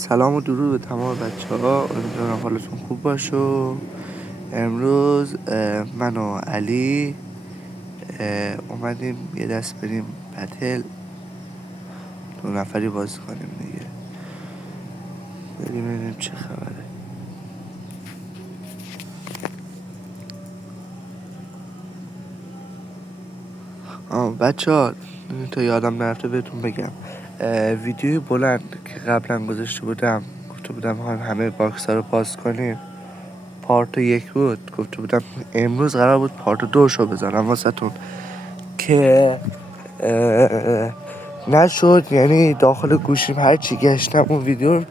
سلام و درود به تمام بچه ها. امیدوارم حالتون خوب باشه. امروز من و علی اومدیم یه دست بریم بتل 2 نفری بازی کنیم دیگه. بریم ببینیم چه خبره. بچه ها تا یادم نرفته بهتون بگم، ویدیوی بلند که قبلا گذاشته بودم گفته بودم همه باکس ها رو باز کنیم، پارت 1 بود. گفته بودم امروز قرار بود پارت 2 شو بذارم واسه تون که نشد. یعنی داخل گوشیم هرچی گشتم اون ویدیو رو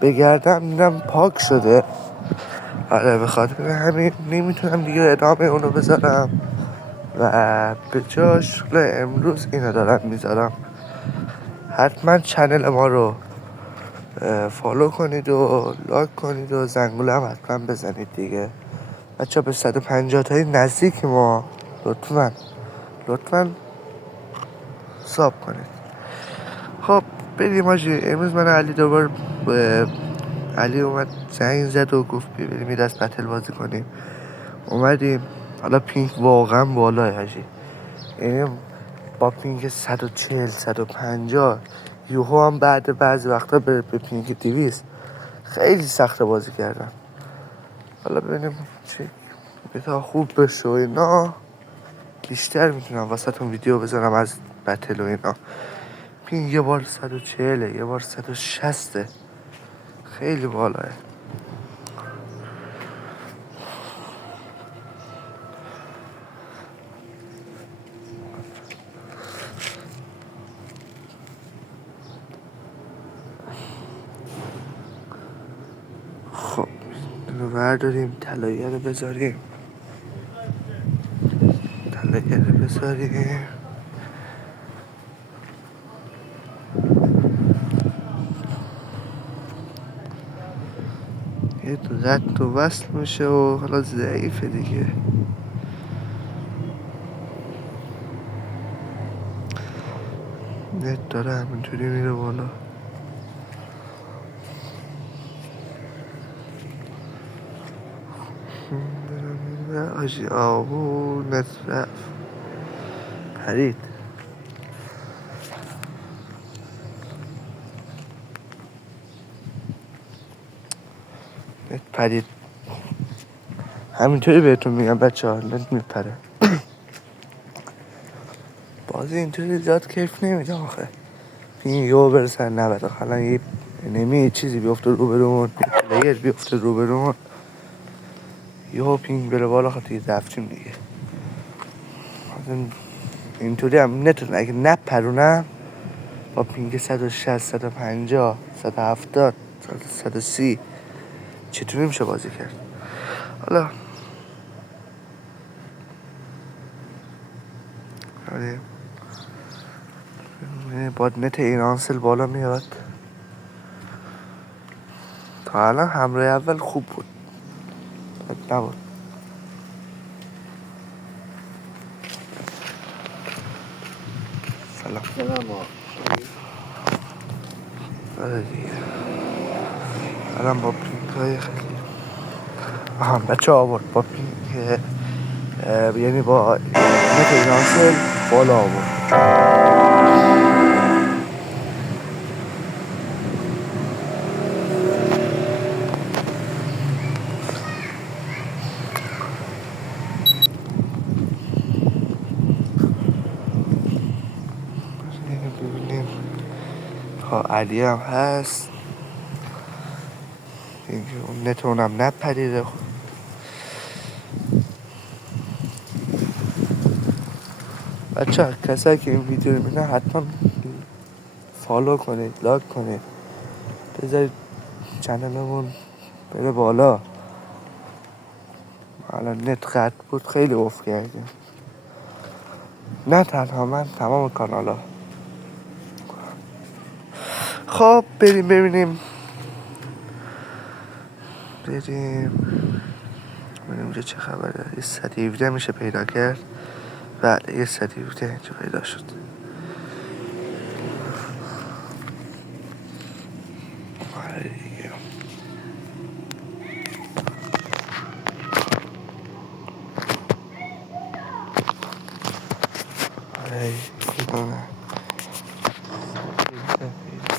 بگردم دیدم پاک شده. آره، به خاطر همین نمیتونم دیگه ادامه اونو بذارم و به جاش امروز اینو دارم میذارم. حتما چنل ما رو فالو کنید و لایک کنید و زنگوله هم حتما بزنید دیگه. بچه به 150 تایی نزدیک ما. لطفاً ساب کنید. خب بریم آجی. امروز من علی دوباره علی اومد زنگ زد و گفت بریم یه دست بتل بازی کنیم. اومدیم. حالا پینگ واقعا بالاه آجی، یعنی با پینگ 140 150 یوهو هم بعد بعضی وقتا به پینگ 200 خیلی سخته بازی کردن. حالا ببینیم چی بتا خوب بشه و اینا بیشتر میتونم واسه تون ویدیو بذارم از بتل و اینا. پینگ یه بار 140 یه بار 160 خیلی بالاه. خب اینو برداریم، طلایه رو بذاریم. یه تو رد و وصل میشه و حالا ضعیفه دیگه. نت داره همینجوری میره بالا. آجی آهو نت رفت پرید. نت پرید. همینطوری بهتون میگم بچه ها، نت میپره. بازی اینطوری زیاد کیف نمیده آخه. این یهو برسن 90 حالا یه نمی چیزی بیفته روبرون، پلیر بیفته روبرون، یهو پینگ بره بالا. خاطر رفتیم دیگه. اینطوری هم نتون اگه نپرونم با پینگ 160 150 170 130 چطوری میشه بازی کرد؟ حالا آره با نت اینانسل بالا میاد. تا الان حمله اول خوب بود، بد نبود. سلام. آره دیگه. الان با پینگ های خیلی بچه آورد با پینگ، یعنی با نت اینانسل بالا آورد. ببینیم. خب علی هم هست. اون نت اونم نپریده. بچه ها کسایی که این ویدیو رو میبینن حتما فالو کنید، لایک کنید، بذارید چنلمون بره بالا. الان نت قطع بود خیلی افت کردیم، نه تنها من، تمام کانالا. خب بریم ببینیم اینجا چه خبره. یه 117 میشه پیدا کرد. بله یه 117 اینجا پیدا شد.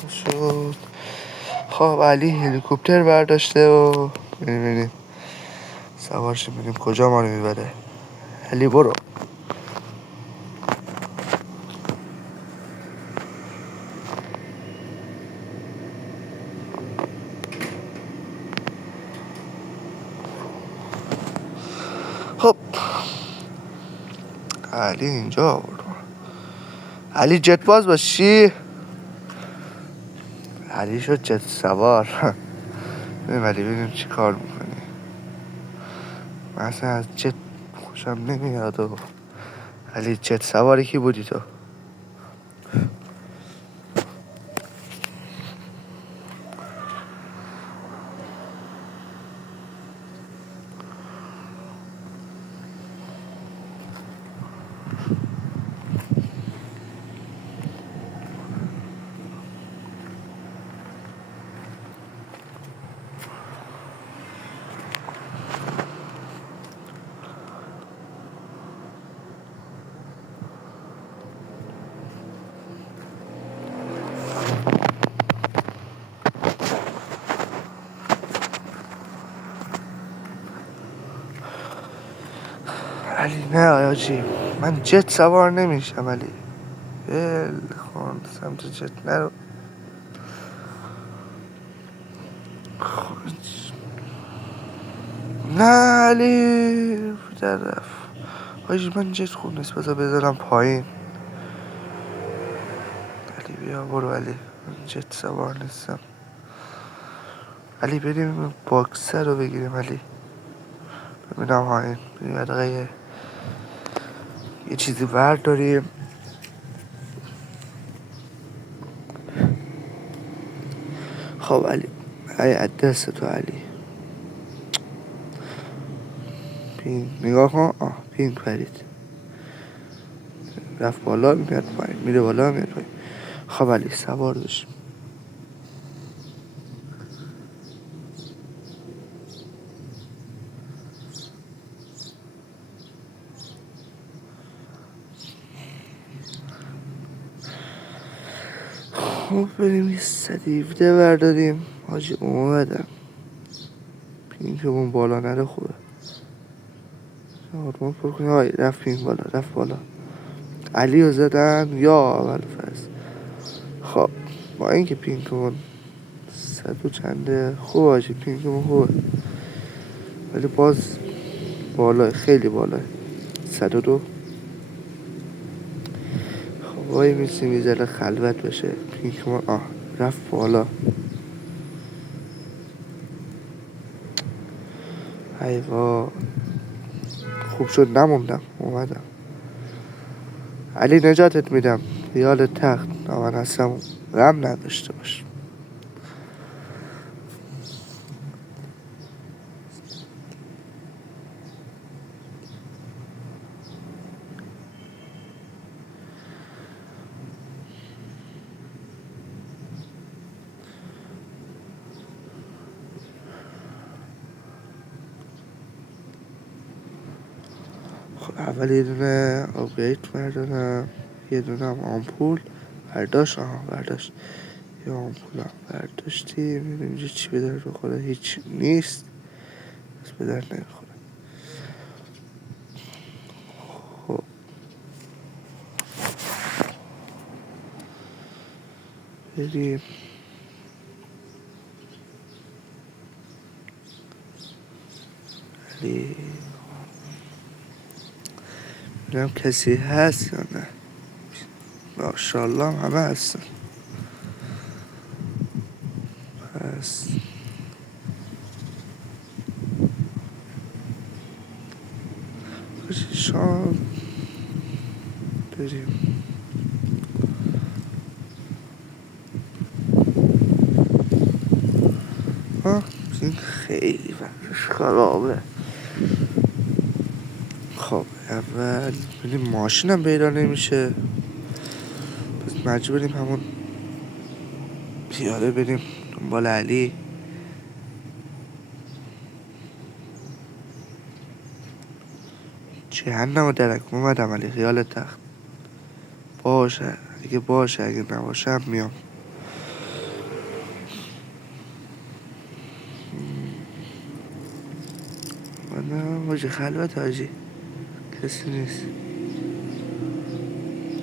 شد. خب علی هلیکوپتر برداشته و بریم سوارش بریم کجا ما رو میبره. علی برو. خب علی اینجا آورد. علی جت باز باشی. علی شد جت سوار. بریم علی ببینیم چی کار میکنی. من اصلا از جت خوشم نمیاد. و علی جت سواری کی بودی تو؟ علی نه آجی من جت سوار نمیشم علی. کن سمت جت نرو. نه علی در رفت. آجی من جت خوب نیست بذار بذارم پایین. علی بیا برو علی من جت سوار نیستم. علی بریم باکسر رو بگیریم علی. ببینم ها این برقه یه چیزی ورد داریم. خب علی علی دست تو علی. پینگ نگاه کن. پینگ پرید رفت بالا میاد پایین میره بالا میاد پایین. خب علی سوار بشیم. خب بریم یه 117 برداریم. حاجی اومدم پینگمون بالا نره خوبه. آرمان پر کنیم. رفت پینگ بالا رفت بالا. علی رو زدن یا اول فرست. خب با اینکه پینگمون 100 و چنده خوب حاجی پینگمون خوبه ولی باز بالا خیلی بالا 102. خب وای میسیم یه ذره خلوت بشه پینگمون. رفت بالا. ایوا خوب شد نموندم اومدم. علی نجاتت میدم خیال تخت من هستم غم نداشته باش. خب اول یه دونه آپگرید بردارم. یه دونه هم آمپول برداشت. برداشت یه آمپول هم برداشتی. میدونم اینجا چی به در بخوره هیچ نیست بس به در نمیخوره. خب بریم علی ببینم کسی هست یا نه. ماشاءالله همه هستن. پس شام بریم. این خیلی وقتش خرابه. خب اول بریم ماشینم پیدا نمیشه پس مجبوریم همون پیاده بریم دنبال علی. جهنم و درک اومدم علی، خیالت تخت باشه. اگه نباشه میام. من حاجی خلوت حاجی، کسی نیست.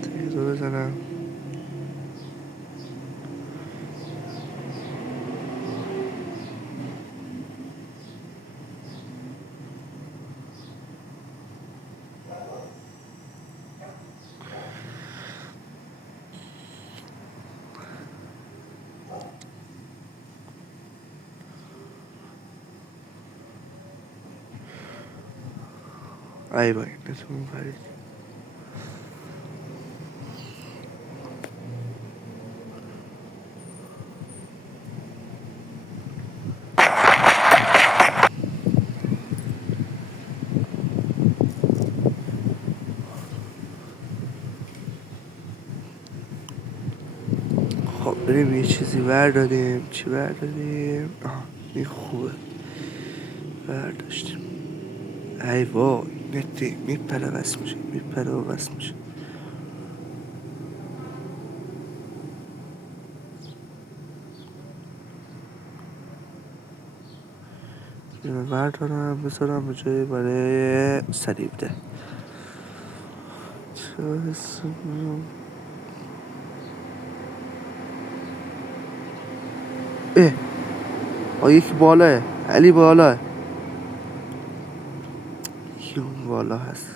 تیزو بزنم. ای با اینتون پرید. خب بریم یه چیزی برداریم. چی برداریم؟ این خوبه برداشتیم. ای وای نتی میپره بس میشه، میپره و بس میشه. اینو بردارم بذارم به جایی برای سریب ده. یکی بالاه علی، بالاه یکی اون بالا هست.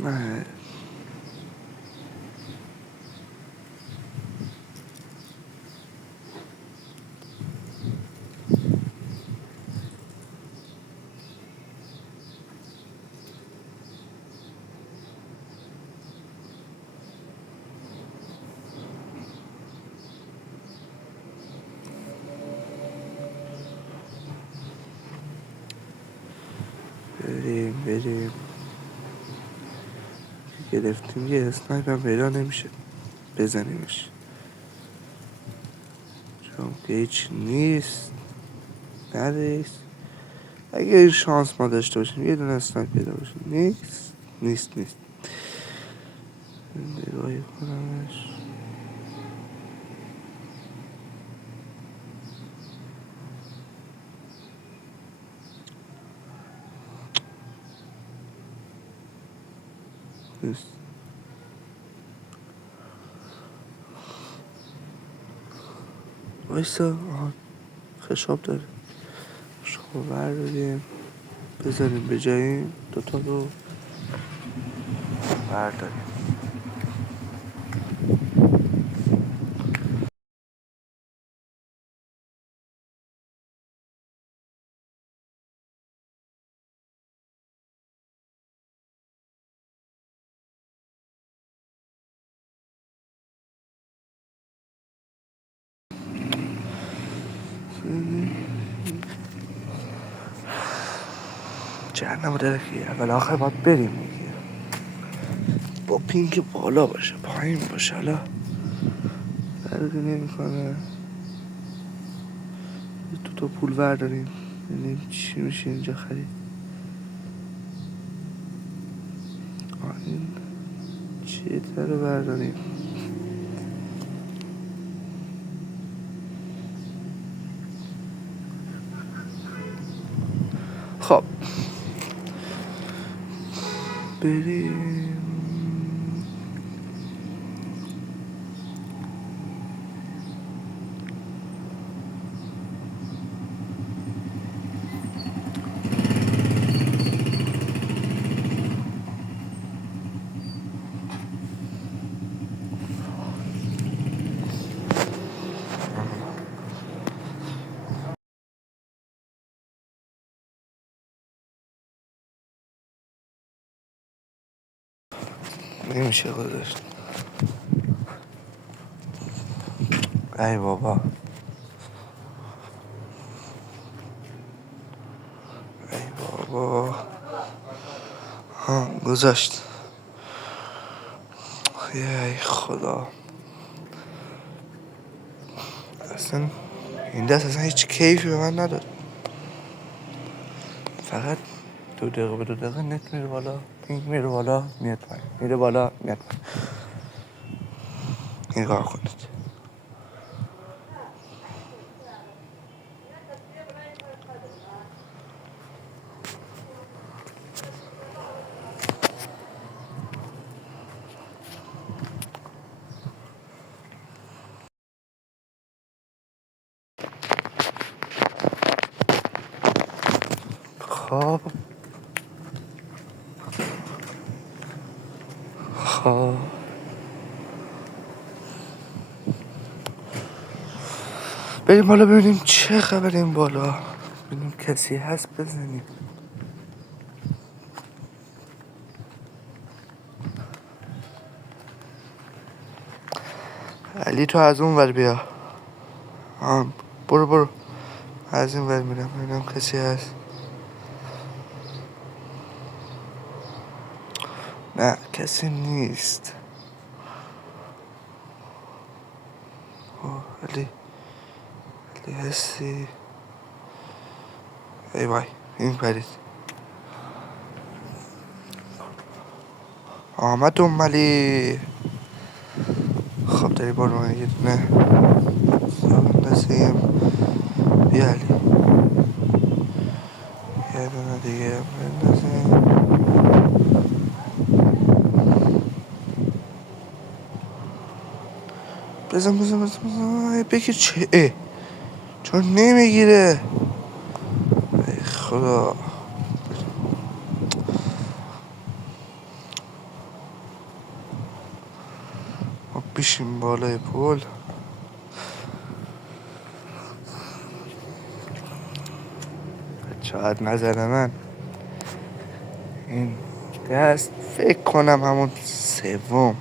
نه بریم گرفتیم. یه اسنایپر پیدا نمیشه بزنیمش، چون که هیچ نیست ندیست. اگه این شانس ما داشته باشیم یه دونه اسنایپر پیدا باشیم. نیست نگاهی کنمش. نیست. وایسا خشاب داره. خشاب برداریم بذاریم به جایی دوتا رو برداریم. جهنم درکی اول آخر باید بریم دیگه. با پینک بالا باشه پایین باشه حالا فرقی نمیکنه. دوتا پول برداریم ببینیم چی میشه اینجا خرید. این چیه رو برداریم. خب بریم. نمیشه گذاشت. ای بابا، ای بابا. ها گذاشت. ای خدا، اصلا این دست اصلا هیچ کیفی به من نداد. فقط 2 دقیقه به 2 دقیقه نت میره بالا، پینگ میره بالا میاد پایین، میره بالا میاد پایین. نگاه کنید. خب بریم بالا ببینیم چه خبر این بالا، ببینیم کسی هست بزنیم. علی تو از اون ور بیا. برو از این ور میرم ببینم کسی هست. نه کسی نیست. علی هستی؟ ای وای این پرید. آمد ملی. خب داری برو یه دونه بندازیم. بیا علی یه دونه دیگه بندازیم. بزن بگیر چه چون نمیگیره. ای خدا. ما بیشیم بالای پول. شاید نظر من این دست فکر کنم همون سوم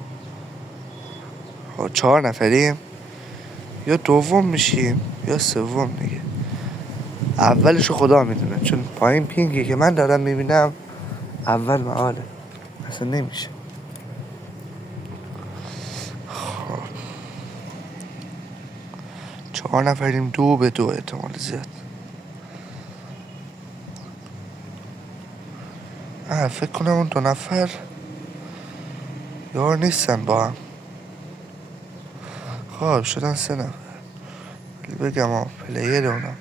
4 نفریم، یا دوم میشیم یا سوم دیگه. اولشو خدا میدونه، چون پایین پینگی که من دارم میبینم اول محاله اصلا نمیشه. 4 نفریم، 2-2 احتمال زیاد. فکر کنم اون 2 نفر یار نیستن با هم. خب شدن 3 نفر. بگم پلیر اونم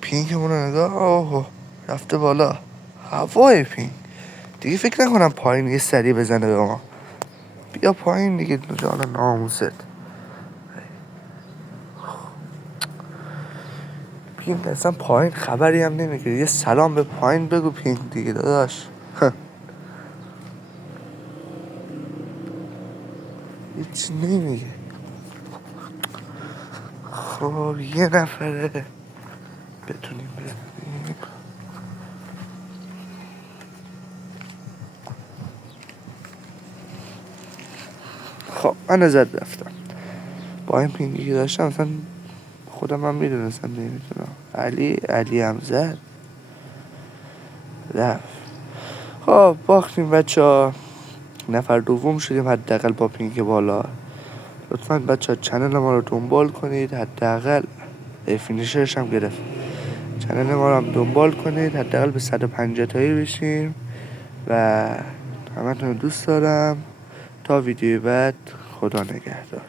پینگمونو نگاه رفته بالا. هوای پینگ دیگه فکر نکنم پایین یه سری بزنه به ما. بیا پایین دیگه جان ناموست. پینگ اصلا پایین خبری هم نمیگیره. یه سلام به پایین بگو پینگ دیگه داداش. هیچ نمیگه. خب یه نفره بتونیم بریم. خب من ازت رفتم با این پینگی که داشتم، مثلا خودم هم میدونستم نمیتونم. علی هم زد رفت. خب باختیم بچه ها، نفر دوم شدیم حداقل با پینگ بالا. لطفا بچه ها چنل ما رو دنبال کنید، حداقل فینیشرش هم گرفت. چنل ما رو هم دنبال کنید حداقل به 150 تایی بشیم و همتون رو دوست دارم. تا ویدیوی بعد، خدا نگهدار.